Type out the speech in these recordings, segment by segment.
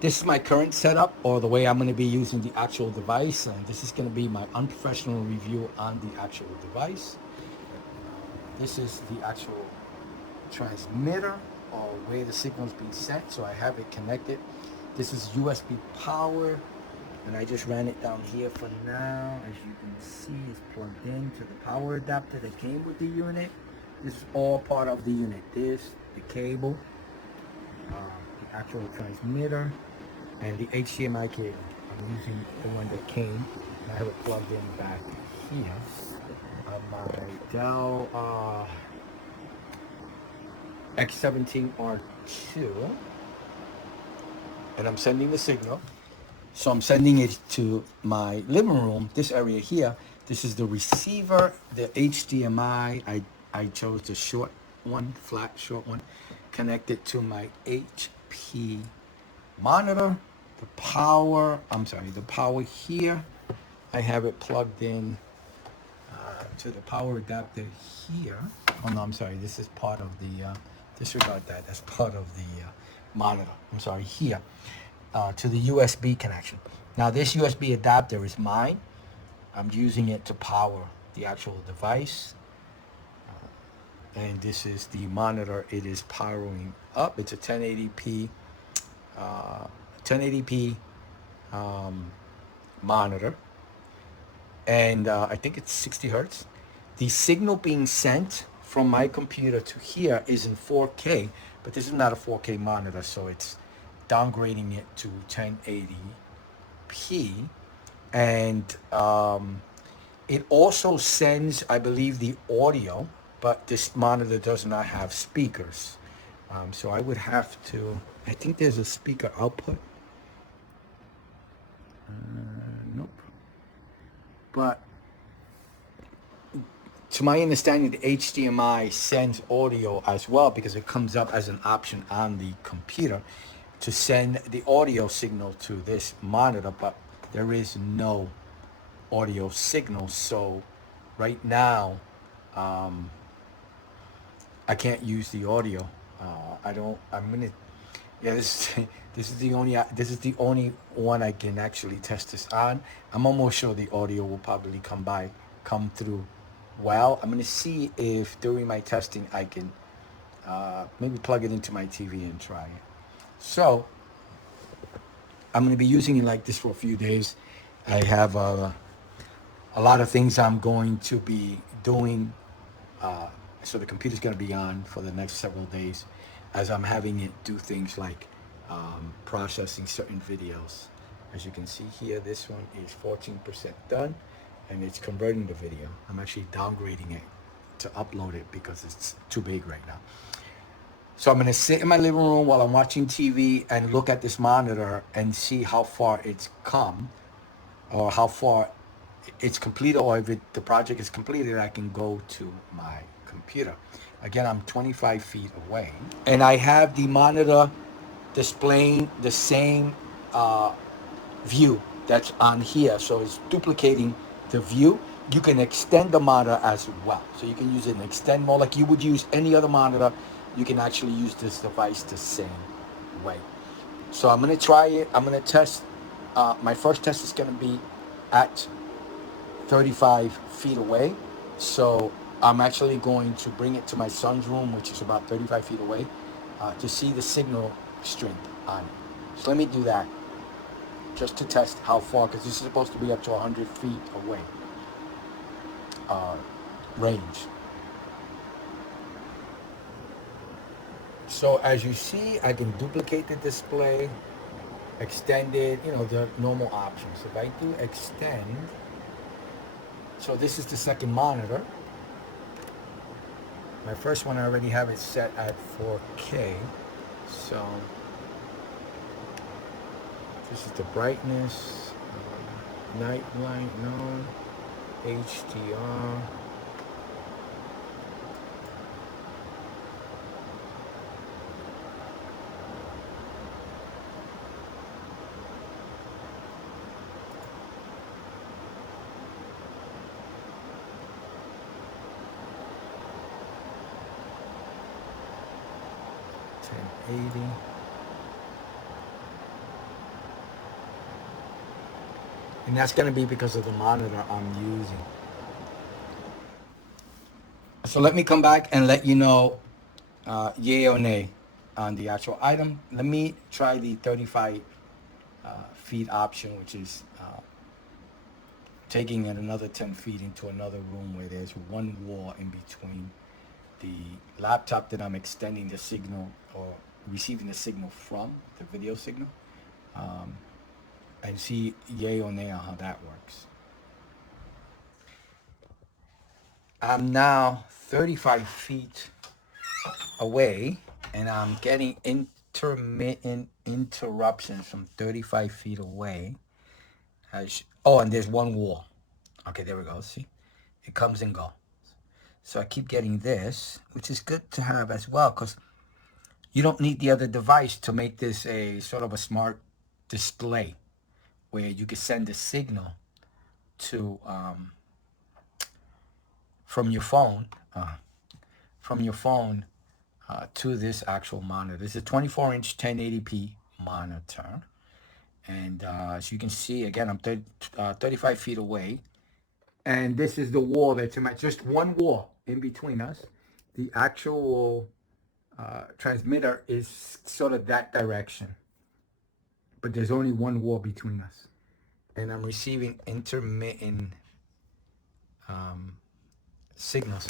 This is my current setup, or the way I'm going to be using the actual device, and this is going to be my unprofessional review on the actual device. This is the actual transmitter, or where the signal is being sent, so I have it connected. This is USB power, and I just ran it down here for now. As you can see, it's plugged into the power adapter that came with the unit. This is all part of the unit. This, the cable, the actual transmitter, and the HDMI cable. I'm using the one that came. I have it plugged in back here on my Dell X17R2, and I'm sending the signal. So I'm sending it to my living room, this area here. This is the receiver, the HDMI. I chose the short one, flat short one, connected to my HP monitor. The power here, I have it plugged in to the power adapter here. Oh no, I'm sorry, this is part of the, disregard that, that's part of the monitor. I'm sorry, here, to the USB connection. Now this USB adapter is mine. I'm using it to power the actual device. And this is the monitor it is powering up. It's a 1080p monitor, and I think it's 60 hertz. The signal being sent from my computer to here is in 4K, but this is not a 4K monitor, so it's downgrading it to 1080p. And it also sends, I believe, the audio, but this monitor does not have speakers. So I would have to, I think there's a speaker output. Nope. But to my understanding, the HDMI sends audio as well, because it comes up as an option on the computer to send the audio signal to this monitor, but there is no audio signal. So right now, I can't use the audio. This is the only one I can actually test this on. I'm almost sure the audio will probably come through well. I'm gonna see if during my testing I can maybe plug it into my TV and try it. So I'm gonna be using it like this for a few days. I have a lot of things I'm going to be doing. So the computer's going to be on for the next several days, as I'm having it do things like processing certain videos. As you can see here, this one is 14% done, and it's converting the video. I'm actually downgrading it to upload it because it's too big right now. So I'm going to sit in my living room while I'm watching TV and look at this monitor and see how far it's come, or how far it's completed, or if the project is completed, I can go to my computer. Again, I'm 25 feet away, and I have the monitor displaying the same view that's on here, so it's duplicating the view. You can extend the monitor as well, so you can use it in extend mode like you would use any other monitor. You can actually use this device the same way. So I'm going to try it. I'm going to test. My first test is going to be at 35 feet away. So I'm actually going to bring it to my son's room, which is about 35 feet away, to see the signal strength on it. So let me do that just to test how far, because this is supposed to be up to 100 feet away range. So as you see, I can duplicate the display, extend it, the normal options. If I do extend, so this is the second monitor. My first one, I already have it set at 4K. So this is the brightness, night light, no, HDR. And that's going to be because of the monitor I'm using. So let me come back and let you know yay or nay on the actual item. Let me try the 35 feet option, which is taking it another 10 feet into another room where there's one wall in between the laptop that I'm extending the signal or receiving the signal from, the video signal, and see yay or nay on how that works. I'm now 35 feet away, and I'm getting intermittent interruptions from 35 feet away. Oh, and there's one wall. Okay, there we go. See, it comes and goes. So I keep getting this, which is good to have as well, because you don't need the other device to make this a sort of a smart display where you can send a signal to from your phone to this actual monitor. This is a 24-inch 1080p monitor. And as you can see, again, I'm 35 feet away. And this is the wall that's in just one wall in between us. The actual transmitter is sort of that direction. But there's only one wall between us. And I'm receiving intermittent signals.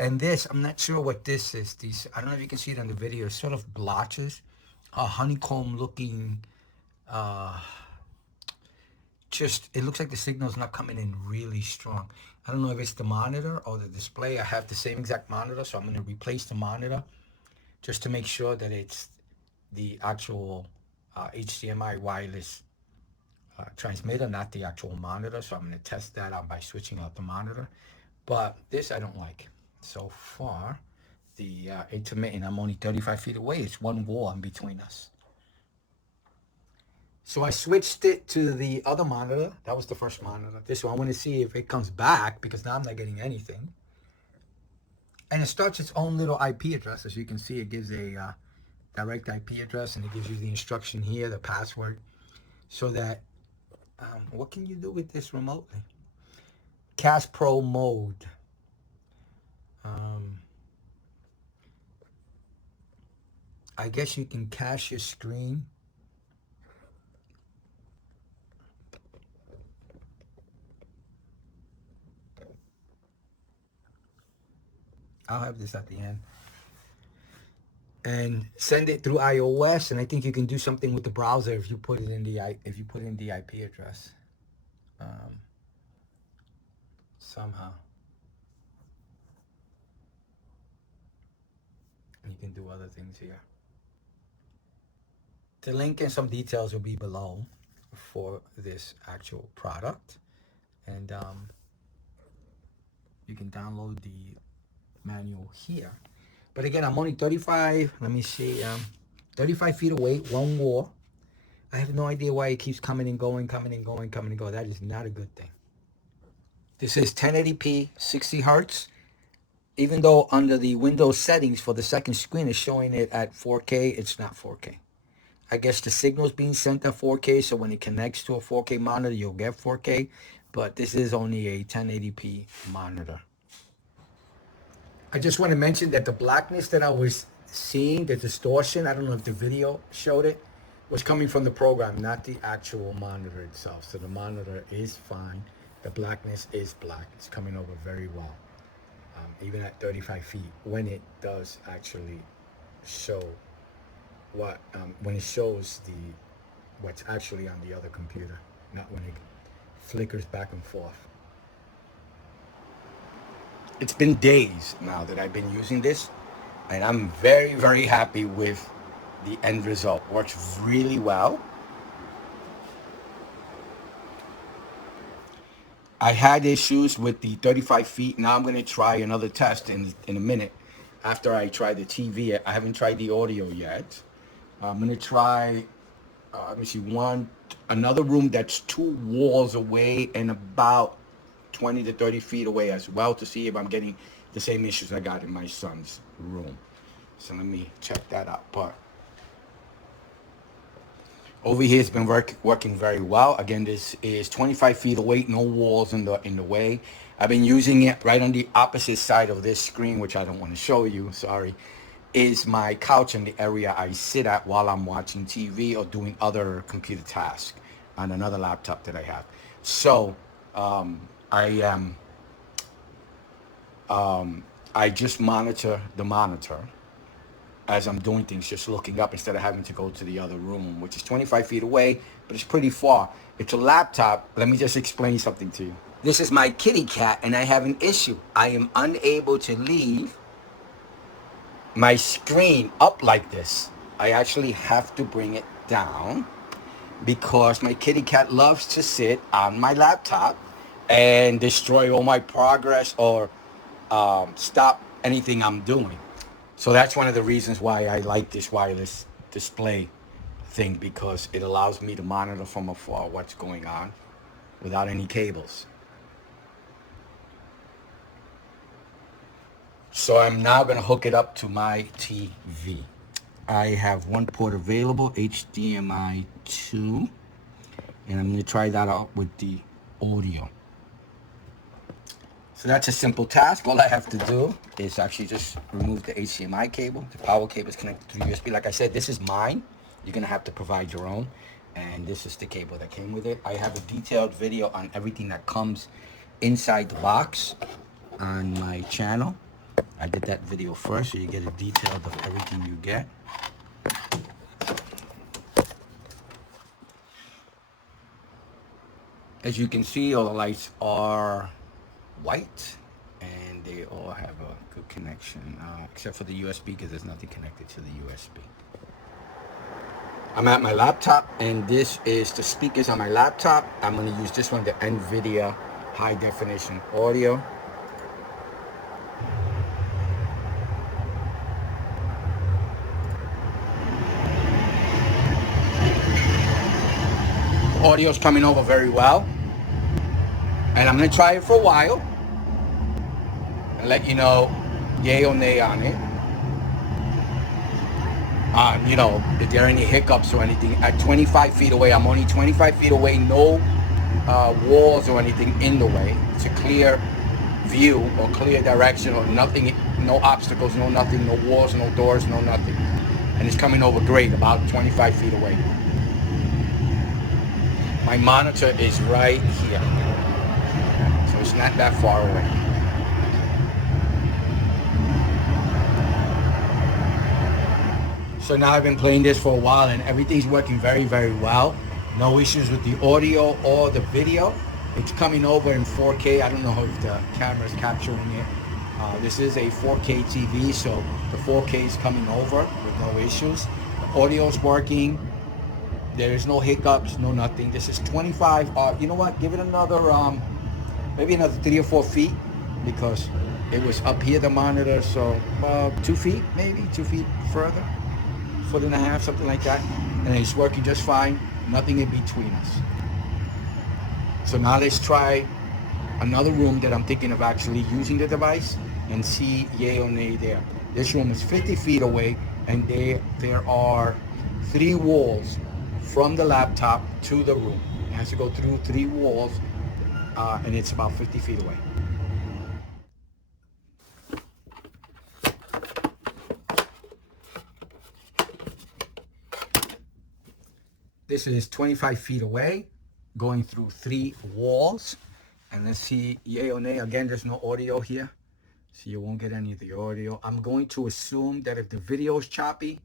And this, I'm not sure what this is. These, I don't know if you can see it on the video. It's sort of blotches, a honeycomb looking, just, it looks like the signal's not coming in really strong. I don't know if it's the monitor or the display. I have the same exact monitor, so I'm going to replace the monitor just to make sure that it's the actual HDMI wireless transmitter, not the actual monitor. So I'm going to test that out by switching out the monitor. But this I don't like. So far, the intermittent, I'm only 35 feet away. It's one wall in between us. So I switched it to the other monitor. That was the first monitor. This one, I want to see if it comes back, because now I'm not getting anything. And it starts its own little IP address. As you can see, it gives a direct IP address, and it gives you the instruction here, the password, so that, what can you do with this remotely? Cast Pro mode. I guess you can cache your screen. I'll have this at the end. And send it through iOS, and I think you can do something with the browser if you put it in the IP address. Somehow. You can do other things here. The link and some details will be below for this actual product, and you can download the manual here. But again, I'm only 35, let me see, 35 feet away, one wall. I have no idea why it keeps coming and going, coming and going, coming and going. That is not a good thing. This is 1080p, 60 hertz. Even though under the Windows settings for the second screen is showing it at 4K, it's not 4K. I guess the signal is being sent at 4K, so when it connects to a 4K monitor, you'll get 4K. But this is only a 1080p monitor. I just want to mention that the blackness that I was seeing, the distortion, I don't know if the video showed it, was coming from the program, not the actual monitor itself. So the monitor is fine. The blackness is black. It's coming over very well, even at 35 feet, when it does actually show what, when it shows what's actually on the other computer, not when it flickers back and forth. It's been days now that I've been using this, and I'm very, very happy with the end result. Works really well. I had issues with the 35 feet. Now I'm going to try another test in a minute after I try the TV. I haven't tried the audio yet. I'm going to try, let me see, another room that's 2 walls away and about 20 to 30 feet away as well, to see if I'm getting the same issues I got in my son's room. So let me check that out. But Over here, it's been working very well. Again, this is 25 feet away, no walls in the way. I've been using it right on the opposite side of this screen, which I don't want to show you, sorry, is my couch in the area I sit at while I'm watching TV or doing other computer tasks on another laptop that I have. So I just monitor the monitor as I'm doing things, just looking up instead of having to go to the other room, which is 25 feet away, but it's pretty far. It's a laptop. Let me just explain something to you. This is my kitty cat, and I have an issue. I am unable to leave my screen up like this. I actually have to bring it down because my kitty cat loves to sit on my laptop and destroy all my progress or stop anything I'm doing. So that's one of the reasons why I like this wireless display thing, because it allows me to monitor from afar what's going on without any cables. So I'm now going to hook it up to my TV. I have one port available, HDMI 2, and I'm going to try that out with the audio. So that's a simple task. All I have to do is actually just remove the HDMI cable. The power cable is connected to USB. Like I said, this is mine. You're going to have to provide your own. And this is the cable that came with it. I have a detailed video on everything that comes inside the box on my channel. I did that video first, so you get a detail of everything you get. As you can see, all the lights are white, and they all have a good connection, except for the USB, because there's nothing connected to the USB. I'm at my laptop, and this is the speakers on my laptop. I'm going to use this one, the NVIDIA high definition audio. Audio's coming over very well, and I'm going to try it for a while and let you know yay or nay on it. You know, if there are any hiccups or anything. At 25 feet away, I'm only 25 feet away, no walls or anything in the way. It's a clear view or clear direction or nothing, no obstacles, no nothing, no walls, no doors, no nothing. And it's coming over great, about 25 feet away. My monitor is right here, so it's not that far away. So now I've been playing this for a while, and everything's working very, very well. No issues with the audio or the video. It's coming over in 4K. I don't know if the camera's capturing it. This is a 4K TV, so the 4K is coming over with no issues. The audio's working. There is no hiccups, no nothing. This is 25. You know what? Give it another, maybe another 3 or 4 feet, because it was up here, the monitor. So 2 feet, maybe 2 feet further, 1.5 foot, something like that. And it's working just fine. Nothing in between us. So now let's try another room that I'm thinking of actually using the device and see yay or nay there. This room is 50 feet away, and there are 3 walls from the laptop to the room. It has to go through 3 walls, and it's about 50 feet away. This is 25 feet away, going through 3 walls. And let's see, yay or nay. Again, there's no audio here, so you won't get any of the audio. I'm going to assume that if the video is choppy,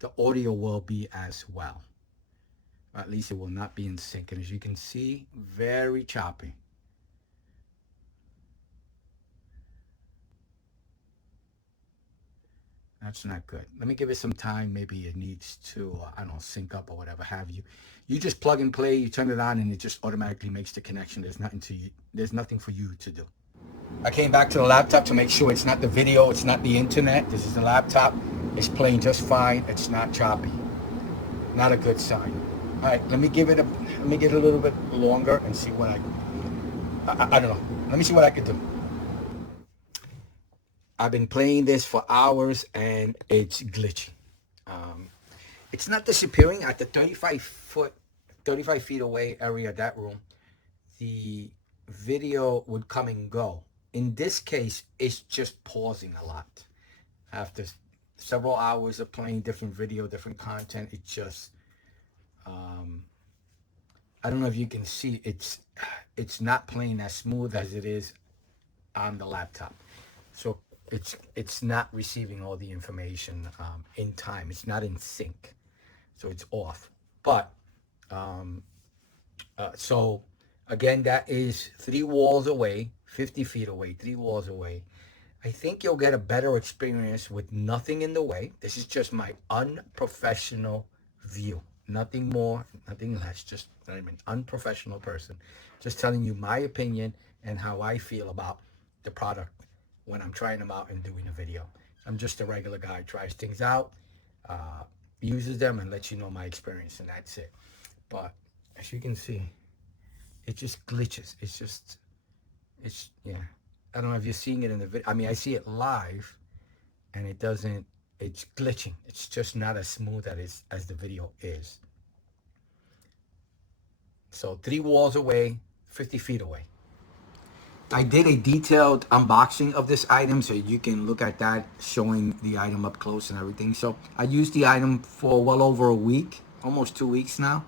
the audio will be as well. At least it will not be in sync. And as you can see, very choppy. That's not good. Let me give it some time. Maybe it needs to, I don't know, sync up or whatever have you. You just plug and play, you turn it on, and it just automatically makes the connection. There's nothing for you to do. I came back to the laptop to make sure it's not the video, it's not the internet. This is the laptop. It's playing just fine. It's not choppy. Not a good sign. All right, let me get a little bit longer and see what I don't know. Let me see what I can do. I've been playing this for hours and it's glitchy. it's not disappearing at the 35 feet away area, that room. The video would come and go. In this case, it's just pausing a lot. After several hours of playing different video, different content, it just, I don't know if you can see, it's not playing as smooth as it is on the laptop. So it's not receiving all the information in time. It's not in sync. So it's off. But, so again, that is 3 walls away, 50 feet away, 3 walls away. I think you'll get a better experience with nothing in the way. This is just my unprofessional view. Nothing more, nothing less. Just, I'm an unprofessional person. Just telling you my opinion and how I feel about the product when I'm trying them out and doing a video. I'm just a regular guy, tries things out, uses them, and lets you know my experience, and that's it. But as you can see, it just glitches. It's yeah. I don't know if you're seeing it in the video. I mean, I see it live, and it doesn't. It's glitching. It's just not as smooth as the video is. So 3 walls away, 50 feet away. I did a detailed unboxing of this item, so you can look at that, showing the item up close and everything. So I used the item for well over a week, almost 2 weeks now.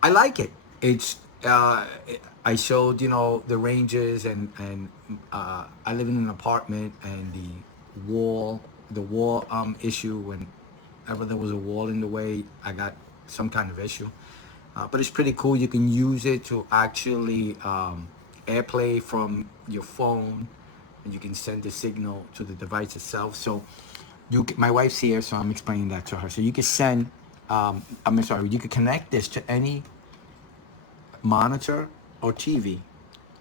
I like it. It's I showed, you know, the ranges, and I live in an apartment, and the wall issue, whenever there was a wall in the way, I got some kind of issue. But it's pretty cool. You can use it to actually AirPlay from your phone, and you can send the signal to the device itself. So my wife's here, so I'm explaining that to her. So you can send, you can connect this to any monitor or TV,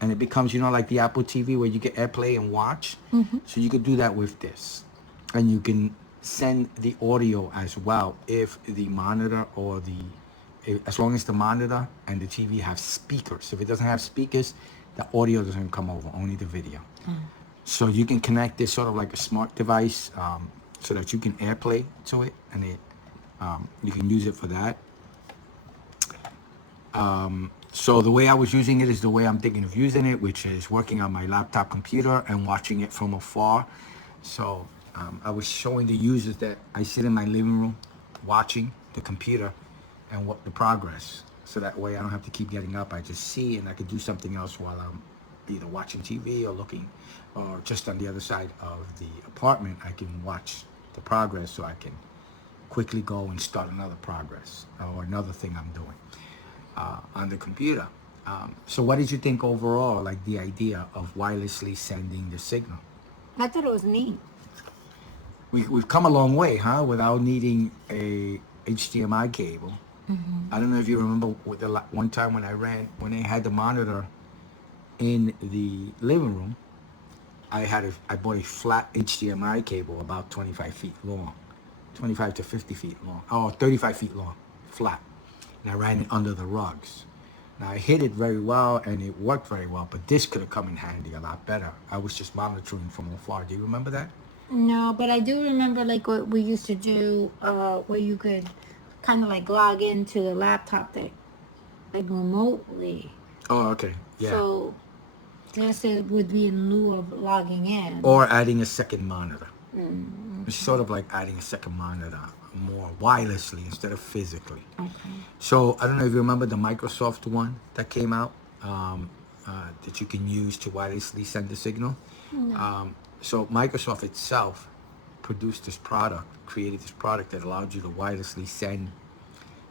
and it becomes, you know, like the Apple TV where you get AirPlay and watch. So you could do that with this, and you can send the audio as well if the monitor or as long as the monitor and the TV have speakers. If it doesn't have speakers, the audio doesn't come over, only the video. So you can connect this sort of like a smart device, so that you can AirPlay to it, and you can use it for that. So the way I was using it is the way I'm thinking of using it, which is working on my laptop computer and watching it from afar. So I was showing the users that I sit in my living room watching the computer and what the progress. So that way I don't have to keep getting up. I just see, and I can do something else while I'm either watching TV or looking, or just on the other side of the apartment, I can watch the progress, so I can quickly go and start another progress or another thing I'm doing on the computer. So what did you think overall, like the idea of wirelessly sending the signal? I thought it was neat. We've come a long way, huh? Without needing a HDMI cable. I don't know if you remember with one time when they had the monitor in the living room, I bought a flat HDMI cable about 25 feet long, 25 to 50 feet long, 35 feet long, flat. And I ran it under the rugs. Now I hit it very well, and it worked very well, but this could have come in handy a lot better. I was just monitoring from afar. Do you remember that? No, but I do remember like what we used to do, where you could kind of like log into the laptop that, like, remotely. Oh, okay. Yeah. So this would be in lieu of logging in. Or adding a second monitor. It's sort of like adding a second monitor, more wirelessly instead of physically. Okay. So I don't know if you remember the Microsoft one that came out, that you can use to wirelessly send the signal. No. So Microsoft itself produced this product, created this product that allowed you to wirelessly send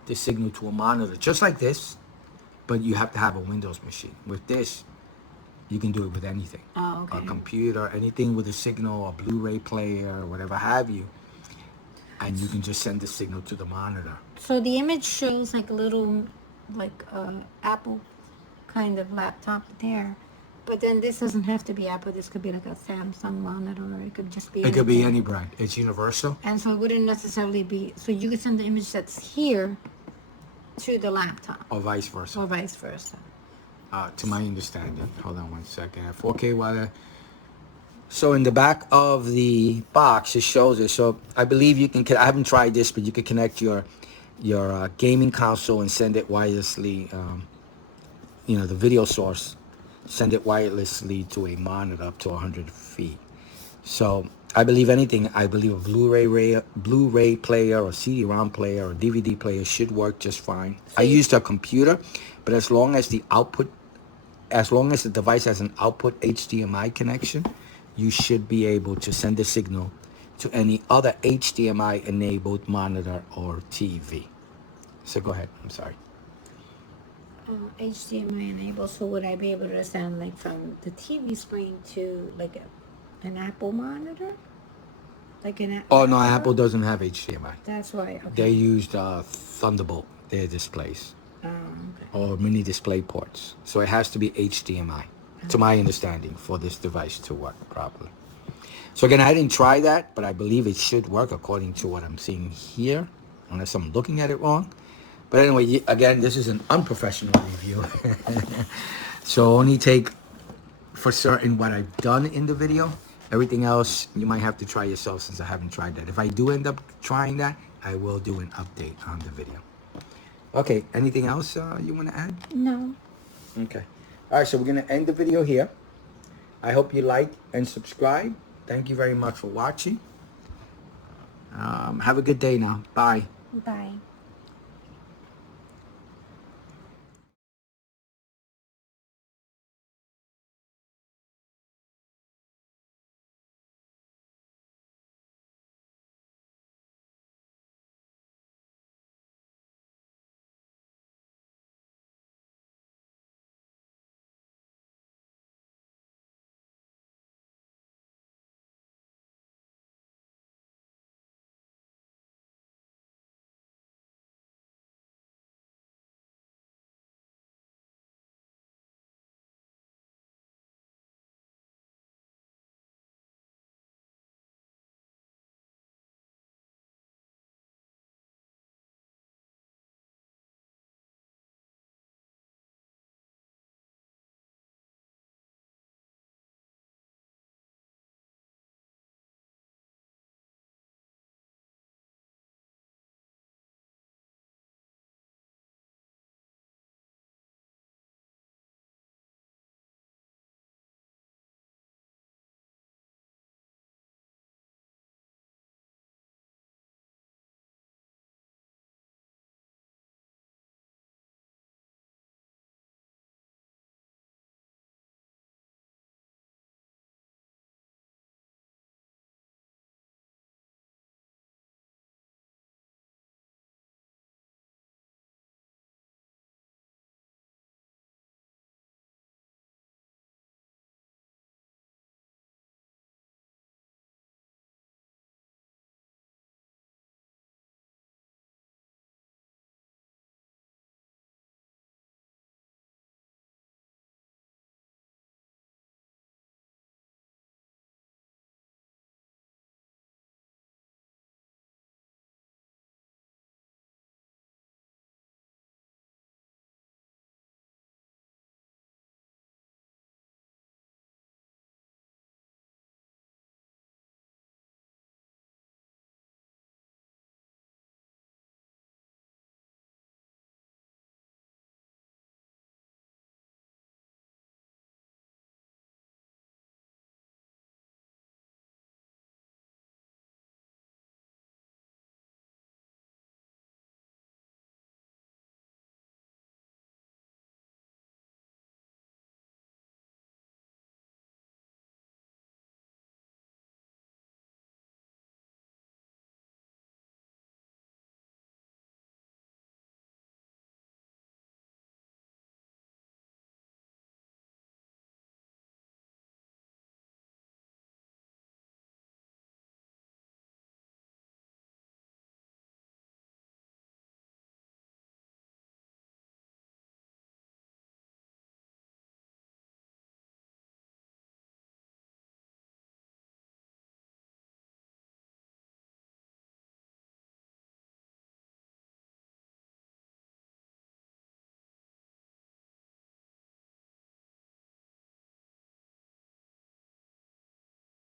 the signal to a monitor, just like this, but you have to have a Windows machine. With this, you can do it with anything. Oh, okay. A computer, anything with a signal, a Blu-ray player, whatever have you, and you can just send the signal to the monitor. So the image shows like a little, like Apple kind of laptop there. But then this doesn't have to be Apple. This could be like a Samsung monitor, or it could just be It could be any brand. It's universal. And so it wouldn't necessarily be, so you could send the image that's here to the laptop. Or vice versa. Or vice versa. To my understanding. Hold on one second. 4K wireless. So in the back of the box, it shows it. So I believe you can. I haven't tried this, but you can connect your gaming console and send it wirelessly. You know, the video source, send it wirelessly to a monitor up to 100 feet. So I believe anything. I believe a Blu-ray player or CD-ROM player or DVD player should work just fine. I used a computer, but as long as the device has an output HDMI connection, you should be able to send a signal to any other HDMI enabled monitor or TV. So go ahead. I'm sorry. HDMI enabled, so would I be able to send like from the TV screen to like an Apple monitor? Like an Oh no, Apple doesn't have HDMI. That's why. Okay. They used Thunderbolt, their displays, Okay. or mini display ports. So it has to be HDMI, to my understanding, for this device to work properly. So again, I didn't try that, but I believe it should work according to what I'm seeing here, unless I'm looking at it wrong. But anyway, again, this is an unprofessional review. So only take for certain what I've done in the video. Everything else, you might have to try yourself, since I haven't tried that. If I do end up trying that, I will do an update on the video. Okay, anything else you want to add? No. Okay. All right, so we're going to end the video here. I hope you like and subscribe. Thank you very much for watching. Have a good day now. Bye. Bye.